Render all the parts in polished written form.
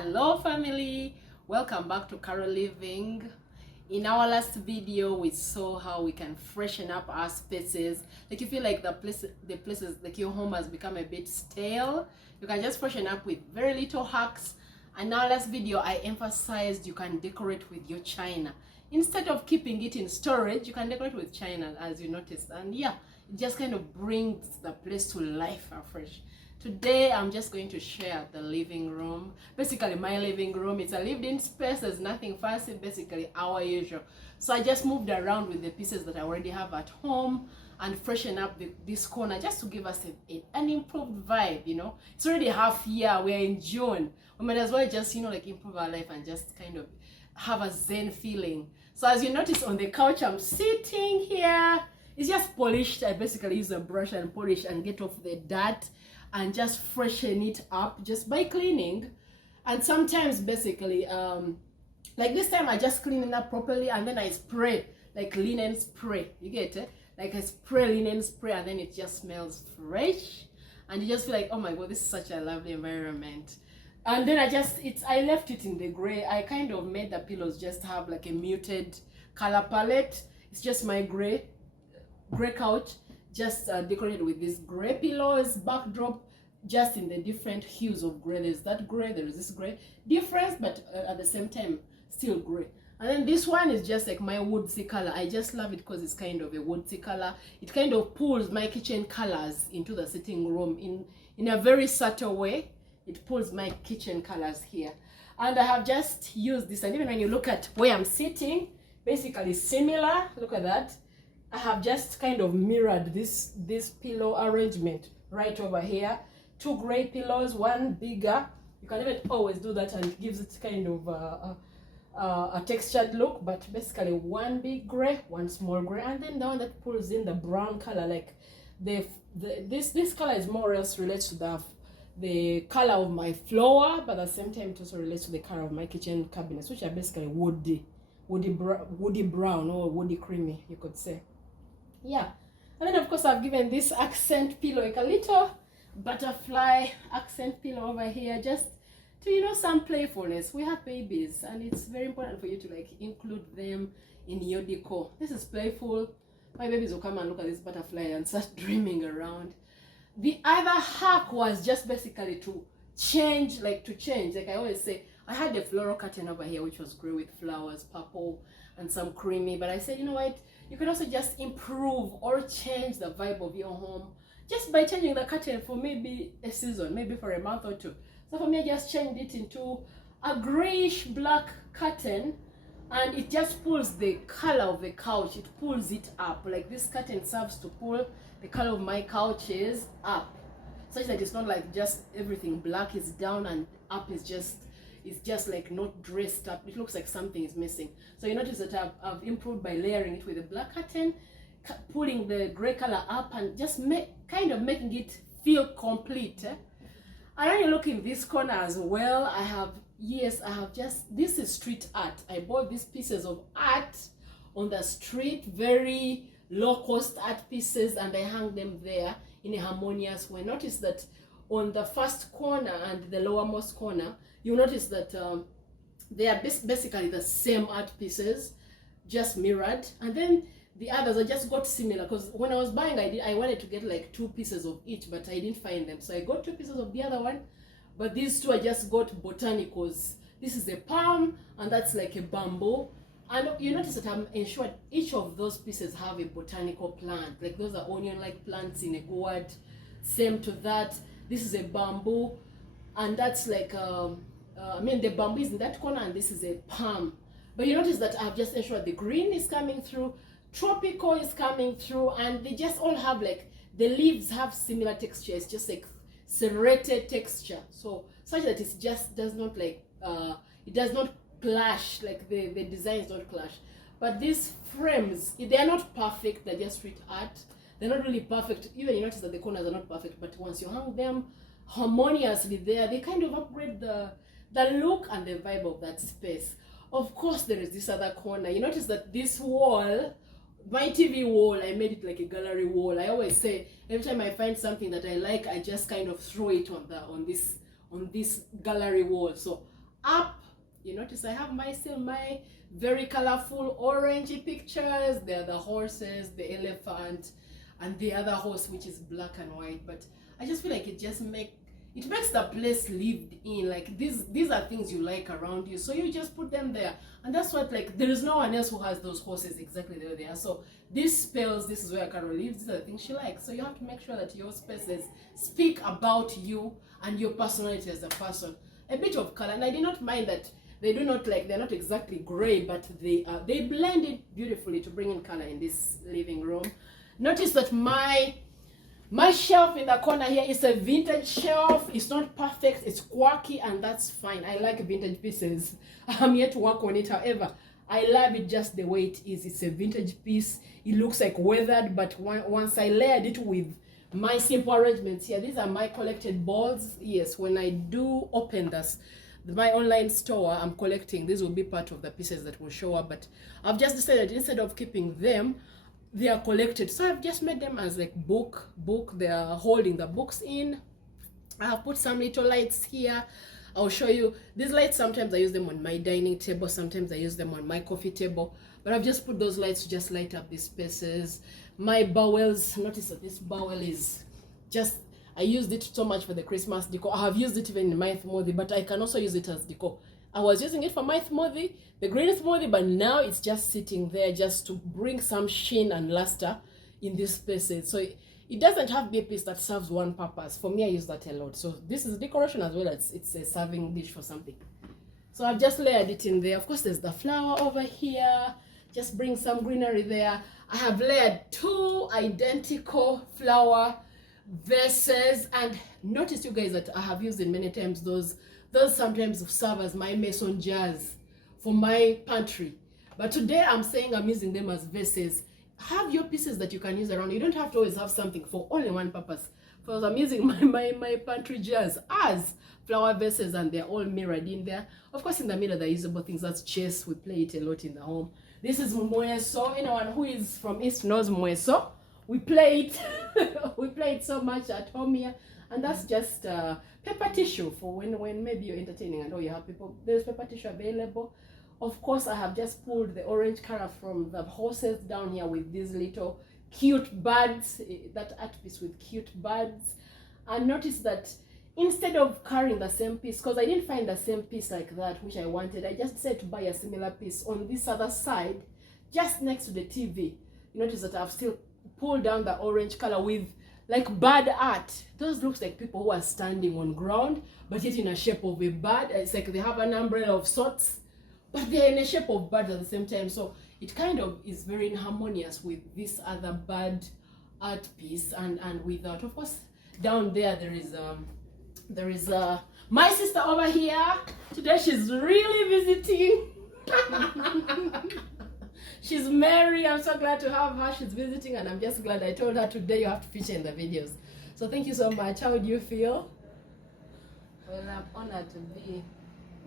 Hello family, welcome back to Carolliving. In our last video we saw how we can freshen up our spaces. Like you feel like the places like your home has become a bit stale, you can just freshen up with very little hacks. And our last video I emphasized you can decorate with your china. Instead of keeping it in storage, you can decorate with china, as you noticed. And yeah, it just kind of brings the place to life afresh. Today I'm just going to share the living room, basically my living room. It's a lived-in space, there's nothing fancy, basically our usual. So I just moved around with the pieces that I already have at home and freshen up this corner just to give us an improved vibe, you know. It's already half year, we're in June. We might as well just, you know, like improve our life and just kind of have a zen feeling. So as you notice on the couch I'm sitting here, it's just polished. I basically use a brush and polish and get off the dirt and just freshen it up just by cleaning. And sometimes basically like this time I just clean it up properly and then I spray like linen spray, you get it, like I spray linen spray and then it just smells fresh and you just feel like, oh my god, this is such a lovely environment. And then I left it in the gray. I kind of made the pillows just have like a muted color palette. It's just my gray couch, just decorated with these gray pillows, backdrop just in the different hues of gray. There's that gray, there is this gray, difference, but at the same time still gray. And then this one is just like my woodsy color. I just love it because it's kind of a woodsy color. It kind of pulls my kitchen colors into the sitting room in a very subtle way. It pulls my kitchen colors here. And I have just used this, and even when you look at where I'm sitting, basically similar, look at that. I have just kind of mirrored this pillow arrangement right over here. Two gray pillows, one bigger. You can even always do that and it gives it kind of a textured look, but basically one big gray, one small gray, and then the one that pulls in the brown color. Like this color is more or less relates to the color of my floor, but at the same time it also relates to the color of my kitchen cabinets, which are basically woody brown or woody creamy, you could say. Yeah. And then of course I've given this accent pillow, like a little butterfly accent pillow over here, just to, you know, some playfulness. We have babies and it's very important for you to like include them in your decor. This is playful. My babies will come and look at this butterfly and start dreaming around. The other hack was just basically to change. Like I always say, I had a floral curtain over here which was gray with flowers, purple and some creamy, but I said, you know what, you could also just improve or change the vibe of your home just by changing the curtain for maybe a season, maybe for a month or two. So for me, I just changed it into a grayish black curtain and it just pulls the color of the couch, it pulls it up. Like this curtain serves to pull the color of my couches up, such that it's not like just everything black is down and up is just like not dressed up. It looks like something is missing. So you notice that I've improved by layering it with a black curtain, pulling the gray color up and just kind of making it feel complete. And when you look in this corner as well, this is street art. I bought these pieces of art on the street, very low cost art pieces, and I hung them there in a harmonious way. Notice that on the first corner and the lowermost corner, you notice that they are basically the same art pieces, just mirrored. And then the others I just got similar, because when I was buying I wanted to get like two pieces of each, but I didn't find them, so I got two pieces of the other one. But these two I just got botanicals. This is a palm and that's like a bamboo. And you notice that I'm ensured each of those pieces have a botanical plant, like those are onion-like plants in a gourd. Same to that. This is a bamboo, and that's like the bamboo is in that corner, and this is a palm. But you notice that I've just ensured the green is coming through, tropical is coming through, and they just all have like the leaves have similar texture. It's just like serrated texture, so such that it just does not like it does not clash, like the designs don't clash. But these frames, they are not perfect, they're just street art. They're not really perfect. Even you notice that the corners are not perfect, but once you hang them harmoniously there, they kind of upgrade the look and the vibe of that space. Of course there is this other corner. You notice that this wall, my TV wall, I made it like a gallery wall. I always say every time I find something that I like, I just kind of throw it on this gallery wall. So up, you notice I have still my very colorful orangey pictures. There are the horses, the elephant, and the other horse which is black and white. But I just feel like it makes the place lived in. Like these are things you like around you, so you just put them there. And that's what, like, there is no one else who has those horses exactly the way they are. So this spells this is where Carol lives. These are the things she likes. So you have to make sure that your spaces speak about you and your personality as a person. A bit of color, and I did not mind that they're not exactly gray, but they blended beautifully to bring in color in this living room. Notice that my shelf in the corner here is a vintage shelf. It's not perfect, it's quirky, and that's fine. I like vintage pieces. I'm yet to work on it. However, I love it just the way it is. It's a vintage piece. It looks like weathered, but once I layered it with my simple arrangements here, these are my collected balls. Yes, when I do open my online store, I'm collecting. These will be part of the pieces that will show up, but I've just decided instead of keeping them, they are collected. So I've just made them as like book. They are holding the books in. I have put some little lights here. I'll show you these lights. Sometimes I use them on my dining table, sometimes I use them on my coffee table, but I've just put those lights to just light up these spaces. My bowels, notice that this bowel is just, I used it so much for the Christmas decor. I have used it even in my smoothie, but I can also use it as decor. I was using it for my smoothie, the green smoothie, but now it's just sitting there just to bring some sheen and luster in these spaces. So it doesn't have to be a piece that serves one purpose. For me, I use that a lot. So this is decoration as well as it's a serving dish for something. So I've just layered it in there. Of course, there's the flower over here. Just bring some greenery there. I have layered 2 identical flower vases, and notice, you guys, that I have used it many times. Those sometimes serve as my mason jars for my pantry, but today I'm saying I'm using them as vases. Have your pieces that you can use around. You don't have to always have something for only one purpose. Because I'm using my pantry jars as flower vases, and they're all mirrored in there. Of course, in the middle, they're usable things. That's chess. We play it a lot in the home. This is mweso. Anyone who is from East knows mweso. We play it. We play it so much at home here. And that's just paper tissue for when maybe you're entertaining and all you have people. There's paper tissue available. Of course, I have just pulled the orange color from the horses down here with these little cute birds, that art piece with cute birds. And notice that instead of carrying the same piece, because I didn't find the same piece like that which I wanted, I just decided to buy a similar piece on this other side, just next to the TV. You notice that I've still pulled down the orange color with like bird art. Those looks like people who are standing on ground, but yet in a shape of a bird. It's like they have an umbrella of sorts, but they're in a shape of bird at the same time. So it kind of is very harmonious with this other bird art piece, and without, of course, down there there is my sister over here. Today she's really visiting. She's Mary. I'm so glad to have her. She's visiting, and I'm just glad I told her today you have to feature in the videos. So thank you so much. How do you feel? Well, I'm honored to be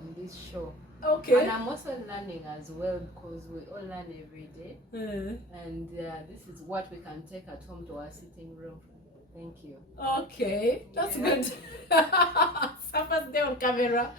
on this show. Okay. And I'm also learning as well, because we all learn every day. And this is what we can take at home to our sitting room. Thank you. Okay, that's good. Surface day on camera.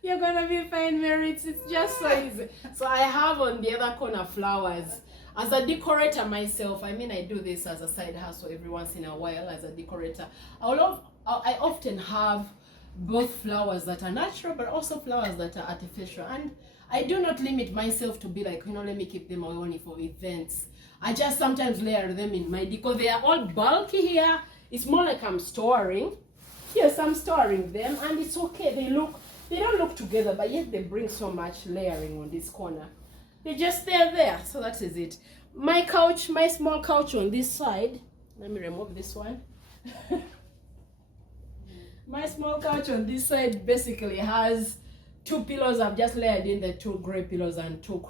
You're gonna be fine, Mary. It's just so easy. So I have on the other corner flowers. As a decorator myself, I mean, I do this as a side hustle every once in a while as a decorator. I often have both flowers that are natural, but also flowers that are artificial. And I do not limit myself to be like, let me keep them only for events. I just sometimes layer them in my decor. They are all bulky here. It's more like I'm storing. Yes, I'm storing them, and it's okay. They don't look together, but yet they bring so much layering on this corner. They just stay there. So that is it. My couch, my small couch on this side. Let me remove this one. My small couch on this side basically has 2 pillows. I've just layered in the 2 gray pillows and 2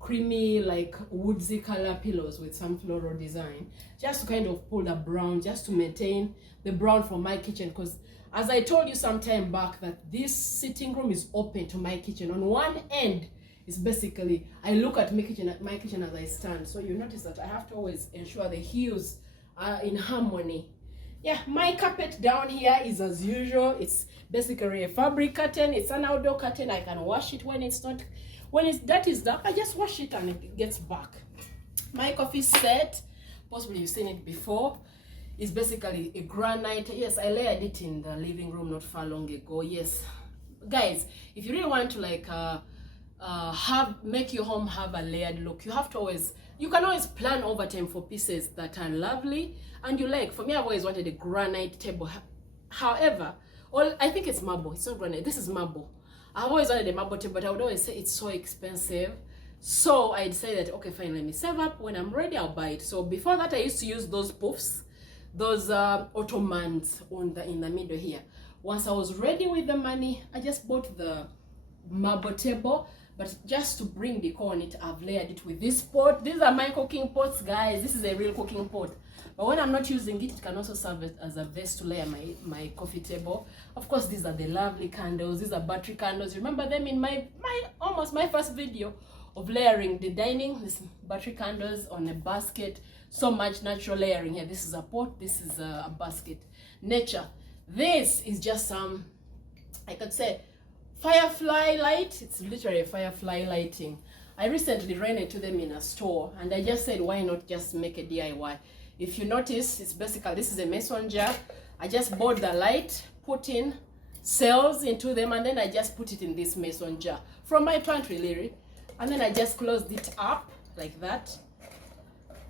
creamy like woodsy color pillows with some floral design, just to kind of pull the brown, just to maintain the brown from my kitchen. Because as I told you some time back, that this sitting room is open to my kitchen. On one end is basically, I look at my kitchen as I stand. So you notice that I have to always ensure the hues are in harmony. Yeah, my carpet down here is as usual. It's basically a fabric curtain. It's an outdoor curtain. I can wash it when it's not, when it's that is dark, I just wash it and it gets back. My coffee set, possibly you've seen it before, is basically a granite. Yes, I layered it in the living room not far long ago. Yes, guys, if you really want to like make your home have a layered look, you have to always, you can always plan over time for pieces that are lovely and you like. For me, I've always wanted a granite table. However, I think it's marble. It's not granite. This is marble. I've always wanted a marble table, but I would always say it's so expensive. So I decided, okay, fine, let me save up. When I'm ready, I'll buy it. So before that, I used to use those puffs, those ottomans in the middle here. Once I was ready with the money, I just bought the marble table. But just to bring decor on it, I've layered it with this pot. These are my cooking pots, guys. This is a real cooking pot. But when I'm not using it, it can also serve as a vase to layer my coffee table. Of course, these are the lovely candles. These are battery candles. Remember them in my almost my first video of layering the dining. This battery candles on a basket. So much natural layering here. This is a pot. This is a basket. Nature. This is just some, I could say, firefly light. It's literally a firefly lighting. I recently ran into them in a store and I just said, why not just make a DIY? If you notice, it's basically, this is a mason jar. I just bought the light, put in cells into them, and then I just put it in this mason jar from my pantry, Larry. And then I just closed it up like that.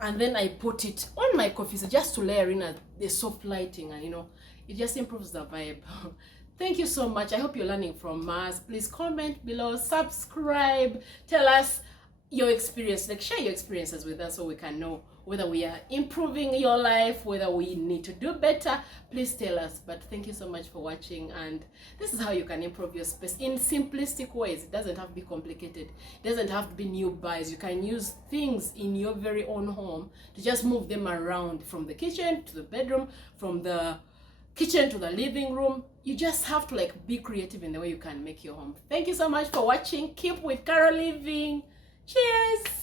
And then I put it on my coffee, so just to layer in the soft lighting, and you know, it just improves the vibe. Thank you so much. I hope you're learning from us. Please comment below, subscribe, tell us your experience, like share your experiences with us so we can know whether we are improving your life, whether we need to do better. Please tell us. But thank you so much for watching, and this is how you can improve your space in simplistic ways. It doesn't have to be complicated. It doesn't have to be new buys. You can use things in your very own home to just move them around from the kitchen to the bedroom, from the kitchen to the living room. You just have to like be creative in the way you can make your home. Thank you so much for watching. Keep with Carolliving. Cheers.